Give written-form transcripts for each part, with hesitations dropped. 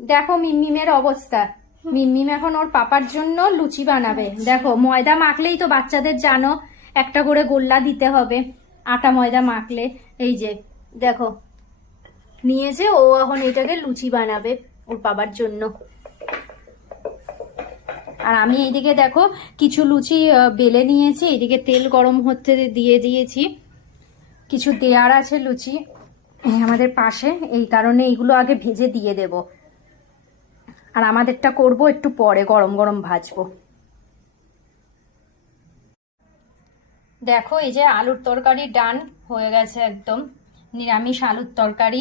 দেখো মিমমিমের অবস্থা। মিমমিম এখন ওর পাপার জন্য লুচি বানাবে। দেখো ময়দা মাখলেই তো বাচ্চাদের জানো একটা করে গোল্লা দিতে হবে, আটা ময়দা মাখলে। এই যে দেখো নিয়েছে, ও এখন এটাকে লুচি বানাবে ওর বাবার জন্য। আর আমি এইদিকে দেখো কিছু লুচি বেলে নিয়েছি, এইদিকে তেল গরম হতে দিয়ে দিয়েছি। কিছু দেয়ার আছে লুচি আমাদের পাশে, এই কারণে এইগুলো আগে ভেজে দিয়ে দেব। আর আমাদেরটা করব একটু পরে, গরম গরম ভাজবো। দেখো এই যে আলুর তরকারি ডান হয়ে গেছে, একদম নিরামিষ আলুর তরকারি।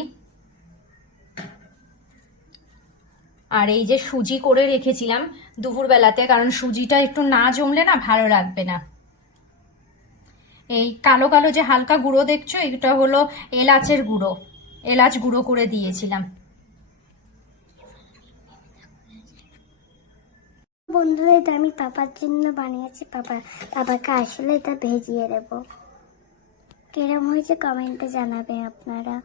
আর এই যে সুজি করে রেখেছিলাম দুপুরবেলাতে, কারণ সুজিটা একটু না জমলে না ভালো লাগবে না। এই কালো কালো যে হালকা গুঁড়ো দেখছো, এটা হলো এলাচের গুঁড়ো, এলাচ গুঁড়ো করে দিয়েছিলাম। বন্ধুরা এটা আমি পাপার জন্য বানিয়েছি, পাপাকে আসলে এটা ভেজিয়ে দেবো। কিরম হয়েছে কমেন্টে জানাবে আপনারা।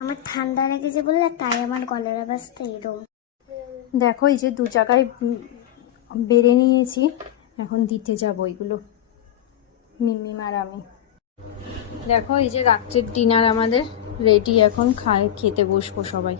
আমার ঠান্ডা লেগেছে বলে তাই আমার গলার অবস্থা এরকম। দেখো এই যে দু জায়গায় বেড়ে নিয়েছি, এখন দিতে যাবো এগুলো মিমমিম আর আমি। দেখো এই যে রাত্রের ডিনার আমাদের রেডি, এখন খেতে বসবো সবাই।